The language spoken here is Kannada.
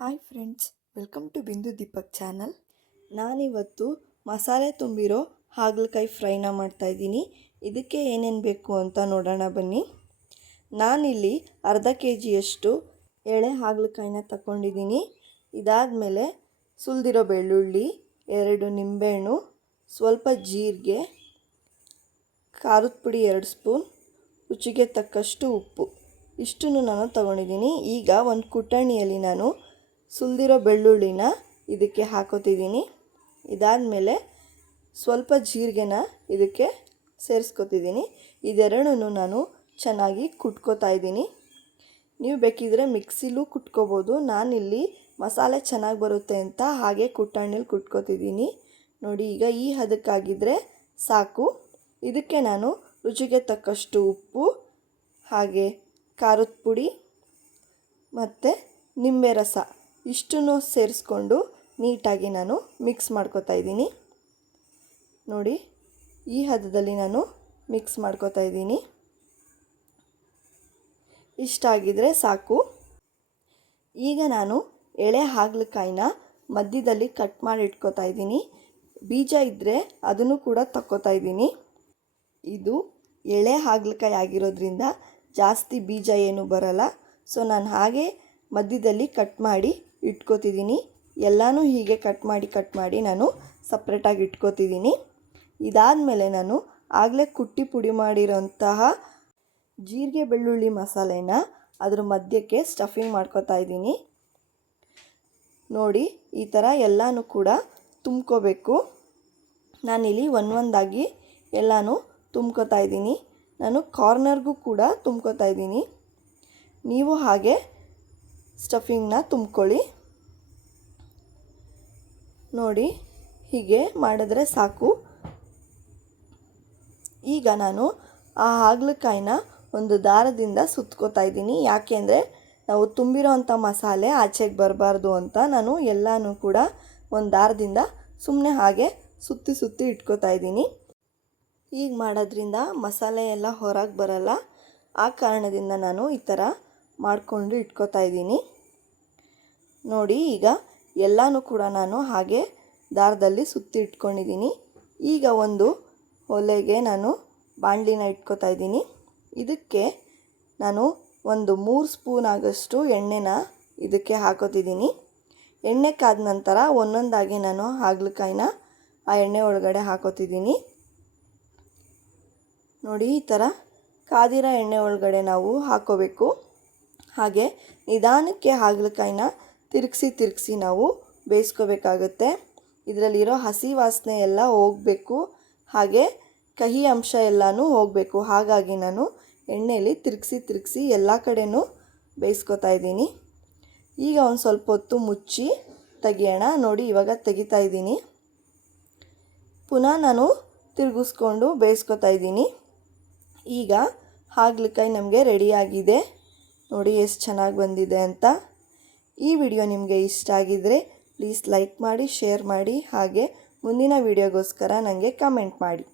ಹಾಯ್ ಫ್ರೆಂಡ್ಸ್, ವೆಲ್ಕಮ್ ಟು ಬಿಂದು ದೀಪಕ್ ಚಾನಲ್. ನಾನಿವತ್ತು ಮಸಾಲೆ ತುಂಬಿರೋ ಹಾಗಲಕಾಯಿ ಫ್ರೈನ ಮಾಡ್ತಾಯಿದ್ದೀನಿ. ಇದಕ್ಕೆ ಏನೇನು ಬೇಕು ಅಂತ ನೋಡೋಣ ಬನ್ನಿ. ನಾನಿಲ್ಲಿ ಅರ್ಧ ಕೆಜಿಯಷ್ಟು ಎಳೆ ಹಾಗಲಕಾಯಿನ ತಗೊಂಡಿದ್ದೀನಿ. ಇದಾದಮೇಲೆ ಸುಲಿದಿರೋ ಬೆಳ್ಳುಳ್ಳಿ, 2 ನಿಂಬೆಹಣ್ಣು, ಸ್ವಲ್ಪ ಜೀರಿಗೆ, ಖಾರದ ಪುಡಿ 2 ಸ್ಪೂನ್, ರುಚಿಗೆ ತಕ್ಕಷ್ಟು ಉಪ್ಪು, ಇಷ್ಟನ್ನು ನಾನು ತಗೊಂಡಿದ್ದೀನಿ. ಈಗ ಒಂದು ಕುಟ್ಟಣಿಯಲ್ಲಿ ನಾನು ಸುಲಿದಿರೋ ಬೆಳ್ಳುಳ್ಳಿನ ಇದಕ್ಕೆ ಹಾಕೋತಿದ್ದೀನಿ. ಇದಾದಮೇಲೆ ಸ್ವಲ್ಪ ಜೀರಿಗೆನ ಇದಕ್ಕೆ ಸೇರಿಸ್ಕೊತಿದ್ದೀನಿ. ಇದೆರಡನ್ನೂ ನಾನು ಚೆನ್ನಾಗಿ ಕುಟ್ಕೋತಾ ಇದ್ದೀನಿ. ನೀವು ಬೇಕಿದ್ರೆ ಮಿಕ್ಸಿಲೂ ಕುಟ್ಕೋಬೋದು. ನಾನಿಲ್ಲಿ ಮಸಾಲೆ ಚೆನ್ನಾಗಿ ಬರುತ್ತೆ ಅಂತ ಹಾಗೆ ಕುಟ್ಟಣಿಲಿ ಕುಟ್ಕೋತಿದ್ದೀನಿ. ನೋಡಿ, ಈಗ ಈ ಹದಕ್ಕಾಗಿದ್ದರೆ ಸಾಕು. ಇದಕ್ಕೆ ನಾನು ರುಚಿಗೆ ತಕ್ಕಷ್ಟು ಉಪ್ಪು, ಹಾಗೆ ಖಾರದ ಪುಡಿ ಮತ್ತು ನಿಂಬೆ ರಸ ಇಷ್ಟನ್ನು ಸೇರಿಸ್ಕೊಂಡು ನೀಟಾಗಿ ನಾನು ಮಿಕ್ಸ್ ಮಾಡ್ಕೋತಾ ಇದ್ದೀನಿ. ನೋಡಿ, ಈ ಹದದಲ್ಲಿ ನಾನು ಮಿಕ್ಸ್ ಮಾಡ್ಕೋತಾ ಇದ್ದೀನಿ. ಇಷ್ಟಾಗಿದ್ದರೆ ಸಾಕು. ಈಗ ನಾನು ಎಳೆ ಹಾಗಲಕಾಯಿನ ಮಧ್ಯದಲ್ಲಿ ಕಟ್ ಮಾಡಿ ಇಟ್ಕೋತಾ ಇದ್ದೀನಿ. ಬೀಜ ಇದ್ದರೆ ಅದನ್ನು ಕೂಡ ತಕ್ಕೋತಾ ಇದ್ದೀನಿ. ಇದು ಎಳೆ ಹಾಗಲಕಾಯಿ ಆಗಿರೋದ್ರಿಂದ ಜಾಸ್ತಿ ಬೀಜ ಏನು ಬರಲ್ಲ. ಸೊ ನಾನು ಹಾಗೆ ಮಧ್ಯದಲ್ಲಿ ಕಟ್ ಮಾಡಿ ಇಟ್ಕೋತಿದ್ದೀನಿ. ಎಲ್ಲನೂ ಹೀಗೆ ಕಟ್ ಮಾಡಿ ನಾನು ಸಪ್ರೇಟಾಗಿ ಇಟ್ಕೋತಿದ್ದೀನಿ. ಇದಾದಮೇಲೆ ನಾನು ಆಗಲೇ ಕುಟ್ಟಿ ಪುಡಿ ಮಾಡಿರೋಂತಹ ಜೀರಿಗೆ ಬೆಳ್ಳುಳ್ಳಿ ಮಸಾಲೆನ ಅದ್ರ ಮಧ್ಯಕ್ಕೆ ಸ್ಟಫಿಂಗ್ ಮಾಡ್ಕೋತಾ ಇದ್ದೀನಿ. ನೋಡಿ, ಈ ಥರ ಎಲ್ಲನೂ ಕೂಡ ತುಂಬ್ಕೋಬೇಕು. ನಾನಿಲ್ಲಿ ಒಂದೊಂದಾಗಿ ಎಲ್ಲನೂ ತುಂಬ್ಕೋತಾ ಇದ್ದೀನಿ. ನಾನು ಕಾರ್ನರ್ಗೂ ಕೂಡ ತುಂಬ್ಕೋತಾ ಇದ್ದೀನಿ. ನೀವು ಹಾಗೆ ಸ್ಟಫಿಂಗ್ನ ತುಂಬ್ಕೊಳ್ಳಿ. ನೋಡಿ, ಹೀಗೆ ಮಾಡಿದ್ರೆ ಸಾಕು. ಈಗ ನಾನು ಆ ಹಾಗಲಕಾಯಿನ ಒಂದು ದಾರದಿಂದ ಸುತ್ಕೋತಾ ಇದ್ದೀನಿ. ಯಾಕೆಂದರೆ ನಾವು ತುಂಬಿರೋ ಅಂಥ ಮಸಾಲೆ ಆಚೆಗೆ ಬರಬಾರ್ದು ಅಂತ ನಾನು ಎಲ್ಲನೂ ಕೂಡ ಒಂದು ದಾರದಿಂದ ಸುಮ್ಮನೆ ಹಾಗೆ ಸುತ್ತಿ ಇಟ್ಕೋತಾ ಇದ್ದೀನಿ. ಹೀಗೆ ಮಾಡೋದ್ರಿಂದ ಮಸಾಲೆ ಎಲ್ಲ ಹೊರಗೆ ಬರಲ್ಲ. ಆ ಕಾರಣದಿಂದ ನಾನು ಈ ಥರ ಮಾಡಿಕೊಂಡು ಇಟ್ಕೋತಾ ಇದ್ದೀನಿ. ನೋಡಿ, ಈಗ ಎಲ್ಲನೂ ಕೂಡ ನಾನು ಹಾಗೆ ದಾರದಲ್ಲಿ ಸುತ್ತಿ ಇಟ್ಕೊಂಡಿದ್ದೀನಿ. ಈಗ ಒಂದು ಒಲೆಗೆ ನಾನು ಬಾಣಲಿನ ಇಟ್ಕೋತಾ ಇದ್ದೀನಿ. ಇದಕ್ಕೆ ನಾನು ಒಂದು 3 ಸ್ಪೂನ್ ಆಗೋಷ್ಟು ಎಣ್ಣೆನ ಇದಕ್ಕೆ ಹಾಕೋತಿದ್ದೀನಿ. ಎಣ್ಣೆ ಕಾದ ನಂತರ ಒಂದೊಂದಾಗಿ ನಾನು ಹಾಗಲಕಾಯಿನ ಆ ಎಣ್ಣೆ ಒಳಗಡೆ ಹಾಕೋತಿದ್ದೀನಿ. ನೋಡಿ, ಈ ಥರ ಕಾದಿರೋ ಎಣ್ಣೆ ಒಳಗಡೆ ನಾವು ಹಾಕೋಬೇಕು. ಹಾಗೆ ನಿಧಾನಕ್ಕೆ ಹಾಗಲಕಾಯಿನ ತಿರುಗಿಸಿ ನಾವು ಬೇಯಿಸ್ಕೋಬೇಕಾಗುತ್ತೆ. ಇದರಲ್ಲಿರೋ ಹಸಿ ವಾಸನೆ ಎಲ್ಲ ಹೋಗಬೇಕು, ಹಾಗೆ ಕಹಿ ಅಂಶ ಎಲ್ಲನೂ ಹೋಗಬೇಕು. ಹಾಗಾಗಿ ನಾನು ಎಣ್ಣೆಯಲ್ಲಿ ತಿರುಗಿಸಿ ಎಲ್ಲ ಕಡೆನೂ ಬೇಯಿಸ್ಕೋತಾ ಇದ್ದೀನಿ. ಈಗ ಒಂದು ಸ್ವಲ್ಪ ಹೊತ್ತು ಮುಚ್ಚಿ ತೆಗಿಯೋಣ. ನೋಡಿ, ಇವಾಗ ತೆಗಿತಾ ಇದ್ದೀನಿ. ಪುನಃ ನಾನು ತಿರುಗಿಸ್ಕೊಂಡು ಬೇಯಿಸ್ಕೋತಾ ಇದ್ದೀನಿ. ಈಗ ಹಾಗಲಕಾಯಿ ನಮಗೆ ರೆಡಿಯಾಗಿದೆ. ನೋಡಿ ಎಷ್ಟು ಚೆನ್ನಾಗಿ ಬಂದಿದೆ ಅಂತ. ಈ ವಿಡಿಯೋ ನಿಮಗೆ ಇಷ್ಟ ಆಗಿದ್ದರೆ ಪ್ಲೀಸ್ ಲೈಕ್ ಮಾಡಿ, ಶೇರ್ ಮಾಡಿ, ಹಾಗೆ ಮುಂದಿನ ವಿಡಿಯೋಗೋಸ್ಕರ ನನಗೆ ಕಮೆಂಟ್ ಮಾಡಿ.